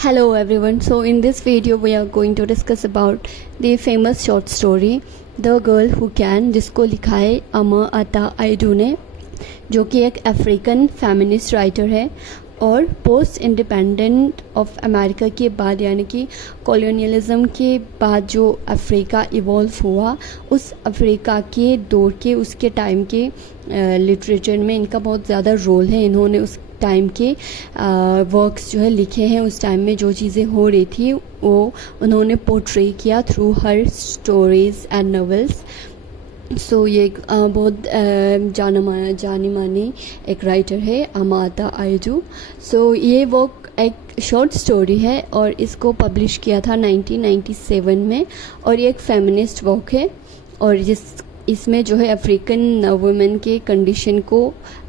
Hello everyone. So in this video we are going to discuss about the famous short story The Girl Who Can, जिसको लिखा है अमा Ata audio ने, जो कि एक अफ्रीकन फेमिनिस्ट राइटर है और पोस्ट इंडिपेंडेंट ऑफ अमेरिका के बाद यानी कि कॉलोनियलिज्म के बाद जो अफ्रीका इवॉल्व हुआ, उस अफ्रीका के दौर के उसके टाइम के लिटरेचर में इनका बहुत ज़्यादा रोल है। इन्होंने उस टाइम के वर्क्स जो है लिखे हैं, उस टाइम में जो चीज़ें हो रही थी वो उन्होंने पोर्ट्रे किया through her stories and novels. So ये एक बहुत जानी मानी एक राइटर है अमा अता आयडू। सो ये वर्क एक शॉर्ट स्टोरी है और इसको पब्लिश किया था 1997 में और ये एक फेमिनिस्ट वर्क है और इसमें जो है अफ्रीकन वुमेन के कंडीशन को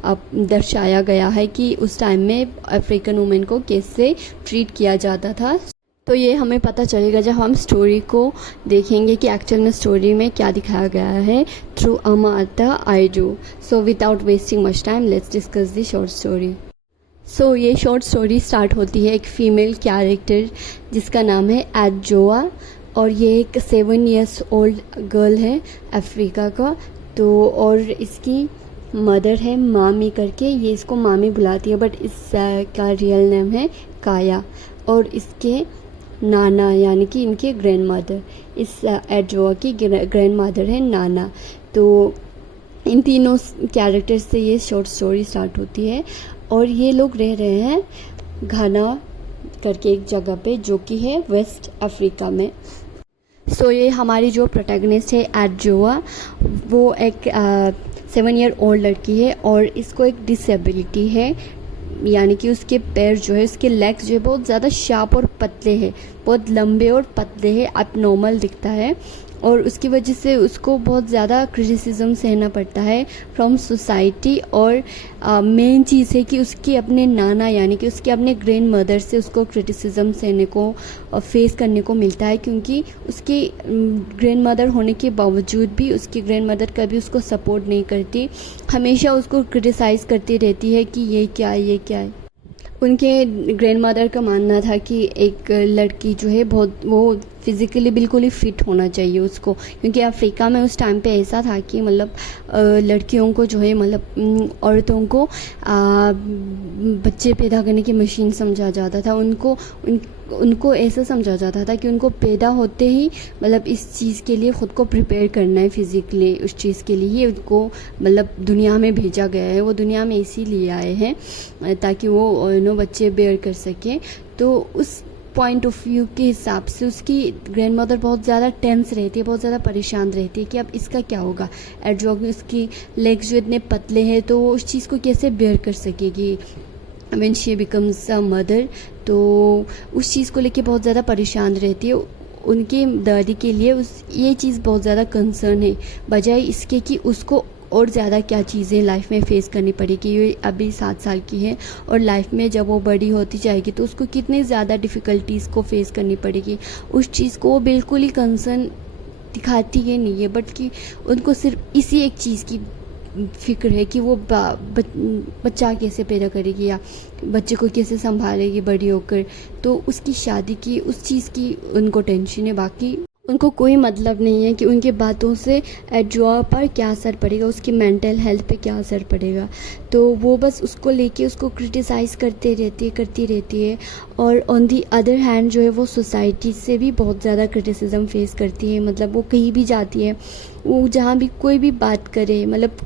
दर्शाया गया है कि उस टाइम में अफ्रीकन वुमेन को कैसे ट्रीट किया जाता था। तो ये हमें पता चलेगा जब हम स्टोरी को देखेंगे कि एक्चुअल में स्टोरी में क्या दिखाया गया है through Ama Ata Aidoo. So without wasting much time let's discuss the short story. So ये शॉर्ट स्टोरी स्टार्ट होती है एक फ़ीमेल कैरेक्टर जिसका नाम है एडजोआ और ये एक 7 years ओल्ड गर्ल है अफ्रीका का। तो और इसकी मदर है मामी करके, ये इसको मामी बुलाती है बट इसका रियल नेम है काया। और इसके नाना यानी कि इनके ग्रैंड मदर, इस एडजोआ की ग्रैंड मदर है नाना। तो इन तीनों कैरेक्टर्स से ये शॉर्ट स्टोरी स्टार्ट होती है और ये लोग रह रहे हैं घाना करके एक जगह पे जो कि है वेस्ट अफ्रीका में। सो ये हमारी जो प्रोटैगनिस्ट है एडजोआ, वो एक 7 year ओल्ड लड़की है और इसको एक डिसेबिलिटी है, यानी कि उसके पैर जो है, उसके लेग्स जो है बहुत ज़्यादा शार्प और पतले हैं, बहुत लंबे और पतले हैं, एबनॉर्मल दिखता है और उसकी वजह से उसको बहुत ज़्यादा क्रिटिसिज्म सहना पड़ता है फ्रॉम सोसाइटी। और मेन चीज़ है कि उसके अपने नाना यानी कि उसके अपने ग्रैंड मदर से उसको क्रिटिसिज्म सहने को फेस करने को मिलता है, क्योंकि उसकी ग्रैंड मदर होने के बावजूद भी उसकी ग्रैंड मदर कभी उसको सपोर्ट नहीं करती, हमेशा उसको क्रिटिसाइज़ करती रहती है कि ये क्या है, ये क्या है। उनके ग्रैंड मदर का मानना था कि एक लड़की जो है बहुत वो फिज़िकली बिल्कुल ही फिट होना चाहिए उसको, क्योंकि अफ्रीका में उस टाइम पे ऐसा था कि मतलब लड़कियों को जो है मतलब औरतों को बच्चे पैदा करने की मशीन समझा जाता था। उनको ऐसा समझा जाता था कि उनको पैदा होते ही मतलब इस चीज़ के लिए ख़ुद को प्रिपेयर करना है फिज़िकली, उस चीज़ के लिए उनको मतलब दुनिया में भेजा गया है, वो दुनिया में इसीलिए आए हैं ताकि वो बच्चे बेयर कर सकें। तो उस पॉइंट ऑफ व्यू के हिसाब से उसकी ग्रैंड मदर बहुत ज़्यादा टेंस रहती है, बहुत ज़्यादा परेशान रहती है कि अब इसका क्या होगा। एडजोआ की उसकी लेग्स जो इतने पतले हैं तो वो उस चीज़ को कैसे बेयर कर सकेगी when she becomes a mother. तो उस चीज़ को लेके बहुत ज़्यादा परेशान रहती है। उनके दादी के लिए ये चीज़ बहुत ज़्यादा कंसर्न है, बजाय इसके कि उसको और ज़्यादा क्या चीज़ें लाइफ में फ़ेस करनी पड़ेगी। ये अभी 7 साल की है और लाइफ में जब वो बड़ी होती जाएगी तो उसको कितनी ज़्यादा डिफ़िकल्टीज़ को फ़ेस करनी पड़ेगी, उस चीज़ को वो बिल्कुल ही कंसर्न दिखाती है नहीं है, बट कि उनको सिर्फ इसी एक चीज़ की फ़िक्र है कि वो बच्चा कैसे पैदा करेगी या बच्चे को कैसे संभालेगी बड़ी होकर। तो उसकी शादी की उस चीज़ की उनको टेंशन है, बाकी उनको कोई मतलब नहीं है कि उनके बातों से एडजोआ पर क्या असर पड़ेगा, उसकी मेंटल हेल्थ पे क्या असर पड़ेगा। तो वो बस उसको लेके उसको क्रिटिसाइज़ करती रहती है। और ऑन दी अदर हैंड जो है वो सोसाइटी से भी बहुत ज़्यादा क्रिटिसिज्म फेस करती है। मतलब वो कहीं भी जाती है, वो जहाँ भी कोई भी बात करे, मतलब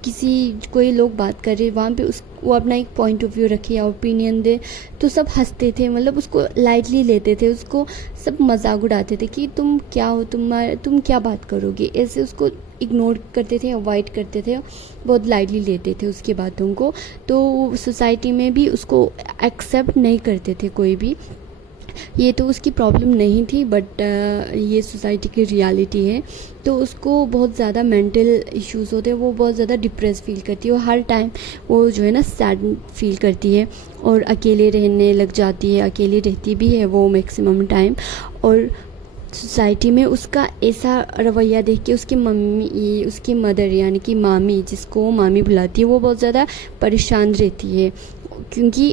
कोई लोग बात करे वहाँ पे वो अपना एक पॉइंट ऑफ व्यू रखे या ओपिनियन दे तो सब हंसते थे, मतलब उसको लाइटली लेते थे, उसको सब मजाक उड़ाते थे कि तुम क्या हो, तुम क्या बात करोगे, ऐसे उसको इग्नोर करते थे, अवॉइड करते थे, बहुत लाइटली लेते थे उसकी बातों को। तो सोसाइटी में भी उसको एक्सेप्ट नहीं करते थे कोई भी। ये तो उसकी प्रॉब्लम नहीं थी बट ये सोसाइटी की रियलिटी है। तो उसको बहुत ज़्यादा मेंटल इश्यूज़ होते हैं, वो बहुत ज़्यादा डिप्रेस फील करती है, वो हर टाइम वो जो है ना सैड फील करती है और अकेले रहने लग जाती है, अकेली रहती भी है वो मैक्सिमम टाइम। और सोसाइटी में उसका ऐसा रवैया देख के उसकी मदर यानी कि मामी, जिसको वो मामी बुलाती है, वो बहुत ज़्यादा परेशान रहती है। क्योंकि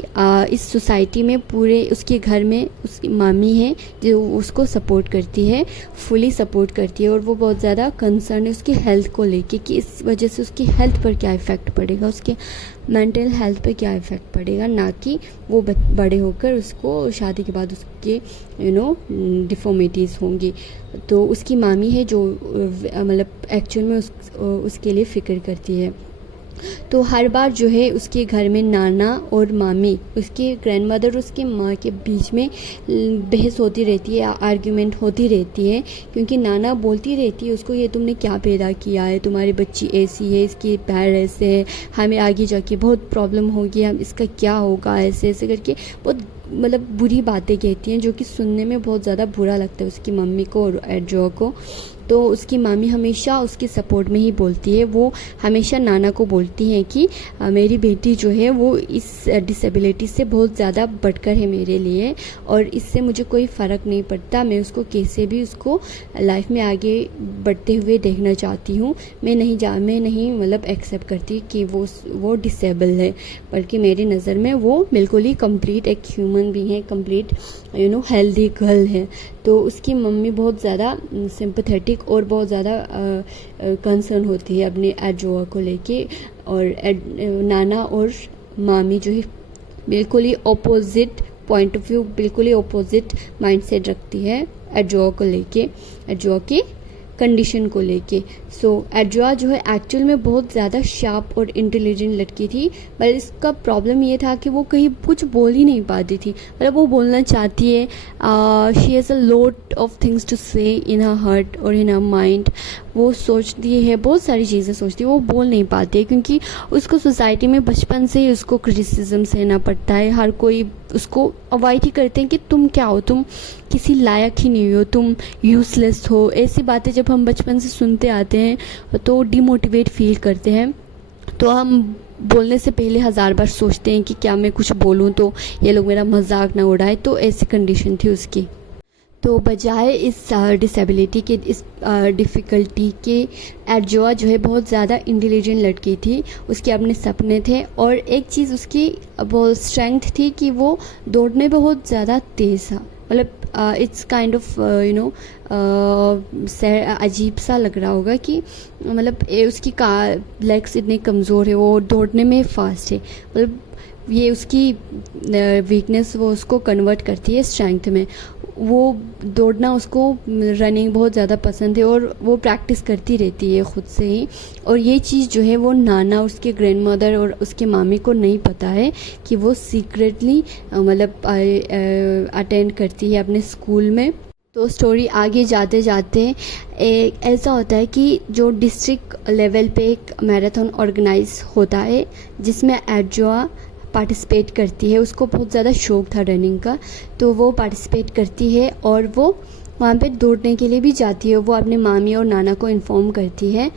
इस सोसाइटी में पूरे उसके घर में उसकी मामी है जो उसको सपोर्ट करती है, फुली सपोर्ट करती है, और वो बहुत ज़्यादा कंसर्न है उसकी हेल्थ को लेके कि इस वजह से उसकी हेल्थ पर क्या इफ़ेक्ट पड़ेगा, उसके मेंटल हेल्थ पे क्या इफ़ेक्ट पड़ेगा, ना कि वो बड़े होकर उसको शादी के बाद उसके डिफॉर्मिटीज़ होंगी। तो उसकी मामी है जो मतलब एक्चुअल में उसके लिए फ़िक्र करती है। तो हर बार जो है उसके घर में नाना और मामी, उसके ग्रैंडमदर और उसके माँ के बीच में बहस होती रहती है, आर्ग्यूमेंट होती रहती है, क्योंकि नाना बोलती रहती है उसको, ये तुमने क्या पैदा किया है, तुम्हारी बच्ची ऐसी है, इसके पैर ऐसे हैं, हमें आगे जाके बहुत प्रॉब्लम होगी, हम इसका क्या होगा, ऐसे ऐसे करके बहुत मतलब बुरी बातें कहती हैं, जो कि सुनने में बहुत ज़्यादा बुरा लगता है उसकी मम्मी को और एड्रो को। तो उसकी मामी हमेशा उसके सपोर्ट में ही बोलती है, वो हमेशा नाना को बोलती हैं कि मेरी बेटी जो है वो इस डिसेबिलिटी से बहुत ज़्यादा बढ़कर है मेरे लिए, और इससे मुझे कोई फ़र्क नहीं पड़ता, मैं उसको कैसे भी उसको लाइफ में आगे बढ़ते हुए देखना चाहती हूँ। मैं नहीं मतलब एक्सेप्ट करती कि वो डिसेबल है, बल्कि मेरी नज़र में वो बिल्कुल ही कंप्लीट एक ह्यूमन बीइंग है, कंप्लीट हेल्दी गर्ल है। तो उसकी मम्मी बहुत ज़्यादा सिंपैथेटिक और बहुत ज़्यादा कंसर्न होती है अपने एड्रोआ को लेके, और नाना और मामी जो है बिल्कुल ही ऑपोजिट पॉइंट ऑफ व्यू, बिल्कुल ही ऑपोजिट माइंडसेट रखती है एड्रोआ को लेके, एड्रोआ की कंडीशन को लेके। सो एड्रोआ जो है एक्चुअल में बहुत ज़्यादा शार्प और इंटेलिजेंट लड़की थी, पर इसका प्रॉब्लम ये था कि वो कहीं कुछ बोल ही नहीं पाती थी। मतलब वो बोलना चाहती है, she has a lot of things to say in her heart और इन हर माइंड। वो सोचती है, बहुत सारी चीज़ें सोचती है, वो बोल नहीं पाती है, क्योंकि उसको सोसाइटी में बचपन से ही उसको क्रिटिसिज्म सहना पड़ता है। हर कोई उसको अवॉइड ही करते हैं कि तुम क्या हो, तुम किसी लायक ही नहीं हो, तुम यूज़लेस हो। ऐसी बातें जब हम बचपन से सुनते आते हैं तो डिमोटिवेट फील करते हैं, तो हम बोलने से पहले 1000 बार सोचते हैं कि क्या मैं कुछ बोलूं तो ये लोग मेरा मजाक ना उड़ाए। तो ऐसी कंडीशन थी उसकी। तो बजाय इस डिसेबिलिटी के, इस डिफ़िकल्टी के, एड्रोआ जो है बहुत ज़्यादा इंटेलिजेंट लड़की थी, उसके अपने सपने थे, और एक चीज़ उसकी वो स्ट्रेंथ थी कि वो दौड़ने में बहुत ज़्यादा तेज़ था। मतलब इट्स काइंड ऑफ अजीब सा लग रहा होगा कि मतलब उसकी लेग्स इतने कमज़ोर है, वो दौड़ने में फास्ट है। मतलब ये उसकी वीकनेस वो उसको कन्वर्ट करती है स्ट्रेंथ में। वो दौड़ना, उसको रनिंग बहुत ज़्यादा पसंद है, और वो प्रैक्टिस करती रहती है ख़ुद से ही। और ये चीज़ जो है वो नाना, उसके ग्रैंडमदर और उसके मामी को नहीं पता है कि वो सीक्रेटली मतलब अटेंड करती है अपने स्कूल में। तो स्टोरी आगे जाते जाते एक ऐसा होता है कि जो डिस्ट्रिक्ट लेवल पे एक मैराथन ऑर्गेनाइज होता है, जिसमें एड्रोआ पार्टिसिपेट करती है। उसको बहुत ज़्यादा शौक था रनिंग का, तो वो पार्टिसिपेट करती है और वो वहाँ पे दौड़ने के लिए भी जाती है। वो अपने मामी और नाना को इन्फॉर्म करती है,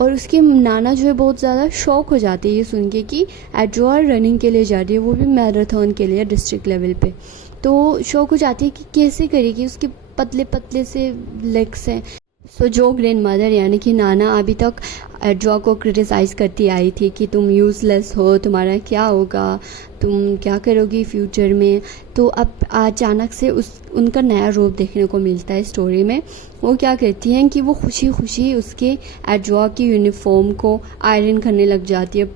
और उसके नाना जो है बहुत ज़्यादा शौक हो जाते हैं ये सुन के कि एड्रोआ रनिंग के लिए जा रही है, वो भी मैराथन के लिए डिस्ट्रिक्ट लेवल पे। तो शौक हो जाती है कि कैसे करेगी, उसके पतले पतले से लेग्स हैं। सो जो ग्रैंड मदर यानी कि नाना अभी तक एड्रोआ को क्रिटिसाइज़ करती आई थी कि तुम यूज़लेस हो, तुम्हारा क्या होगा, तुम क्या करोगी फ्यूचर में। तो अब अचानक से उनका नया रूप देखने को मिलता है स्टोरी में। वो क्या कहती हैं कि वो खुशी खुशी उसके एड्रोआ की यूनिफॉर्म को आयरन करने लग जाती है,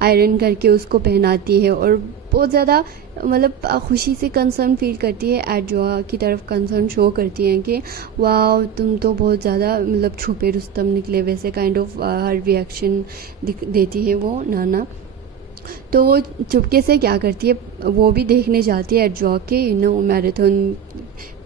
आयरन करके उसको पहनाती है, और बहुत ज़्यादा मतलब खुशी से कंसर्न फील करती है, एड्रोआ की तरफ कंसर्न शो करती हैं कि वाह तुम तो बहुत ज़्यादा मतलब छुपे रुस्तम निकले, वैसे काइंड ऑफ हर रिएक्शन देती है वो नाना। तो वो चुपके से क्या करती है, वो भी देखने जाती है एड्रोआ के मैराथन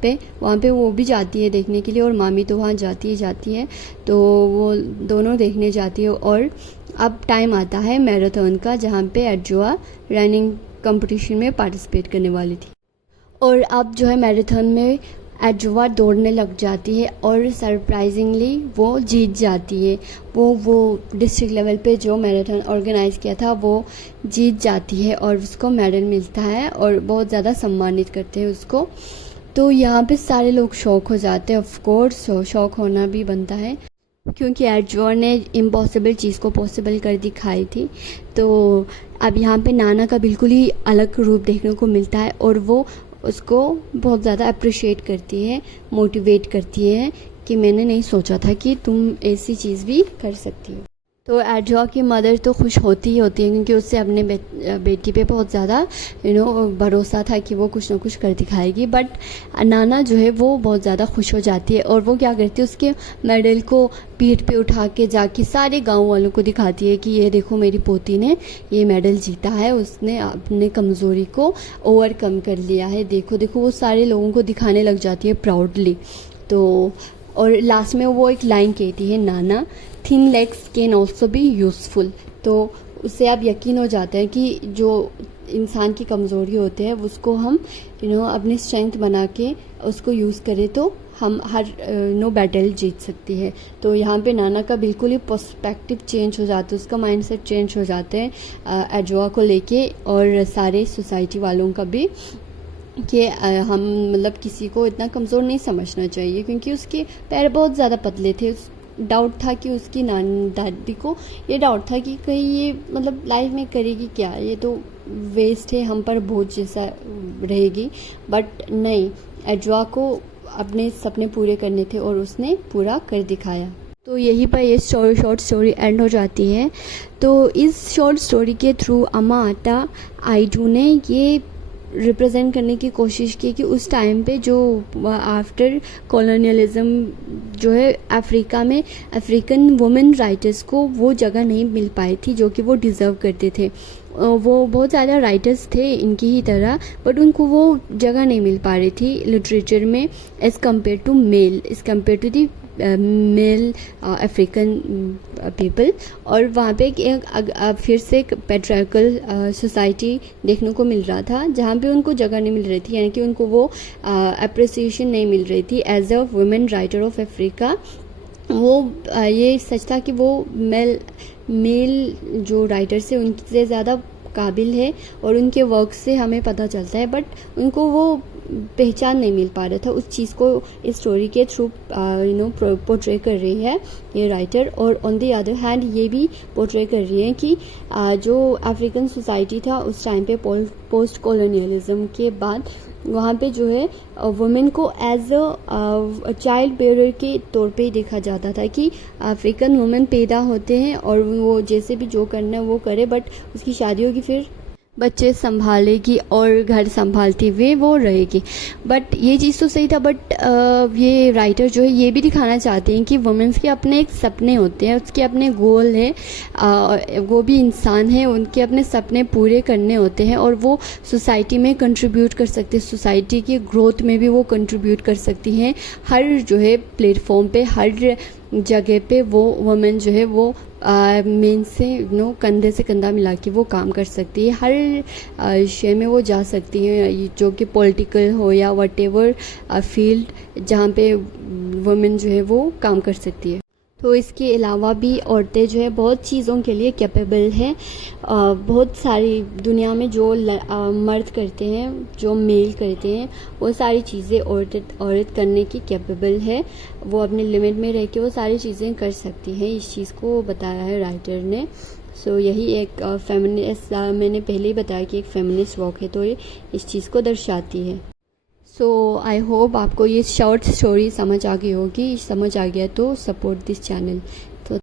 पे, वहाँ पे वो भी जाती है देखने के लिए, और मामी तो वहाँ जाती है। तो वो दोनों देखने जाती है, और अब टाइम आता है मैराथन का, जहाँ पे एड्रोआ रनिंग कंपटीशन में पार्टिसिपेट करने वाली थी। और अब जो है मैराथन में एड्रोआ दौड़ने लग जाती है, और सरप्राइजिंगली वो जीत जाती है। वो डिस्ट्रिक्ट लेवल पे जो मैराथन ऑर्गेनाइज़ किया था वो जीत जाती है, और उसको मेडल मिलता है, और बहुत ज़्यादा सम्मानित करते हैं उसको। तो यहाँ पे सारे लोग शौक हो जाते हैं, ऑफ कोर्स शौक होना भी बनता है। क्योंकि एडजवा ने इम्पॉसिबल चीज़ को पॉसिबल कर दिखाई थी। तो अब यहाँ पे नाना का बिल्कुल ही अलग रूप देखने को मिलता है और वो उसको बहुत ज़्यादा अप्रिशिएट करती है, मोटिवेट करती है कि मैंने नहीं सोचा था कि तुम ऐसी चीज़ भी कर सकती हो। तो एडजवा की मदर तो खुश होती ही होती है क्योंकि उससे अपने बेटी पे बहुत ज़्यादा भरोसा था कि वो कुछ ना कुछ कर दिखाएगी। बट नाना जो है वो बहुत ज़्यादा खुश हो जाती है और वो क्या करती है, उसके मेडल को पीठ पे उठा के जाके सारे गांव वालों को दिखाती है कि ये देखो मेरी पोती ने ये मेडल जीता है, उसने अपने कमज़ोरी को ओवरकम कर लिया है, देखो देखो। वो सारे लोगों को दिखाने लग जाती है प्राउडली। तो और लास्ट में वो एक लाइन कहती है, नाना thin legs can also be useful. तो उससे आप यकीन हो जाते हैं कि जो इंसान की कमज़ोरी होते हैं उसको हम अपनी स्ट्रेंथ बना के उसको यूज़ करें तो हम हर बैटल जीत सकती है। तो यहाँ पे नाना का बिल्कुल ही पर्सपेक्टिव चेंज हो जाता है, उसका माइंडसेट चेंज हो जाते हैं एडजवा को लेके और सारे सोसाइटी वालों का भी, कि हम मतलब किसी को इतना कमज़ोर नहीं समझना चाहिए क्योंकि उसके पैर बहुत ज़्यादा पतले थे। डाउट था कि उसकी नानी दादी को ये डाउट था कि कहीं ये मतलब लाइफ में करेगी क्या, ये तो वेस्ट है, हम पर बोझ जैसा रहेगी। बट नहीं, एडजवा को अपने सपने पूरे करने थे और उसने पूरा कर दिखाया। तो यहीं पर ये शॉर्ट स्टोरी एंड हो जाती है। तो इस शॉर्ट स्टोरी के थ्रू अमा अता आइडू ने ये रिप्रेजेंट करने की कोशिश की कि उस टाइम पे जो आफ्टर कॉलोनियलिज्म जो है अफ्रीका में अफ्रीकन वुमेन राइटर्स को वो जगह नहीं मिल पाई थी जो कि वो डिज़र्व करते थे। वो बहुत ज़्यादा राइटर्स थे इनकी ही तरह, बट उनको वो जगह नहीं मिल पा रही थी लिटरेचर में as compare to male, as compare to the male African people. और वहाँ पे फिर से एक पैट्रियार्कल सोसाइटी देखने को मिल रहा था जहाँ पे उनको जगह नहीं मिल रही थी, यानी कि उनको वो अप्रिसिएशन नहीं मिल रही थी as a women writer of Africa. वो ये सच था कि वो मेल जो राइटर्स है उनसे ज़्यादा काबिल है और उनके वर्क से हमें पता चलता है, बट उनको वो पहचान नहीं मिल पा रहा था। उस चीज़ को इस स्टोरी के थ्रू पोर्ट्रे कर रही है ये राइटर। और ऑन द अदर हैंड ये भी पोर्ट्रे कर रही है कि जो अफ्रीकन सोसाइटी था उस टाइम पे पोस्ट कॉलोनियलिज्म के बाद वहाँ पे जो है वुमेन को एज अ चाइल्ड बेयरर के तौर पे ही देखा जाता था कि अफ्रीकन वुमेन पैदा होते हैं और वो जैसे भी जो करना है वो करे, बट उसकी शादी होगी फिर बच्चे संभालेगी और घर संभालती हुए वो रहेगी। बट ये चीज़ तो सही था, बट ये राइटर जो है ये भी दिखाना चाहते हैं कि वुमेन्स के अपने एक सपने होते हैं, उसके अपने गोल हैं, वो भी इंसान है, उनके अपने सपने पूरे करने होते हैं और वो सोसाइटी में कंट्रीब्यूट कर सकते हैं, सोसाइटी की ग्रोथ में भी वो कंट्रीब्यूट कर सकती हैं। हर जो है प्लेटफॉर्म पे, हर जगह पे वो वुमेन जो है वो मेन से कंधे से कंधा मिला के वो काम कर सकती है, हर शे में वो जा सकती है, जो कि पॉलिटिकल हो या वटेवर फील्ड जहाँ पे वुमेन जो है वो काम कर सकती है। तो इसके अलावा भी औरतें जो है बहुत चीज़ों के लिए कैपेबल हैं। बहुत सारी दुनिया में जो मर्द करते हैं, जो मेल करते हैं, वो सारी चीज़ें औरत करने की कैपेबल है। वो अपने लिमिट में रह के वो सारी चीज़ें कर सकती हैं। इस चीज़ को बताया है राइटर ने। सो यही एक फेमिनिस्ट, मैंने पहले ही बताया कि एक फेमिनिस्ट वॉक है, तो ये इस चीज़ को दर्शाती है। सो आई होप आपको ये शॉर्ट स्टोरी समझ आ गई होगी। समझ आ गया तो सपोर्ट दिस चैनल।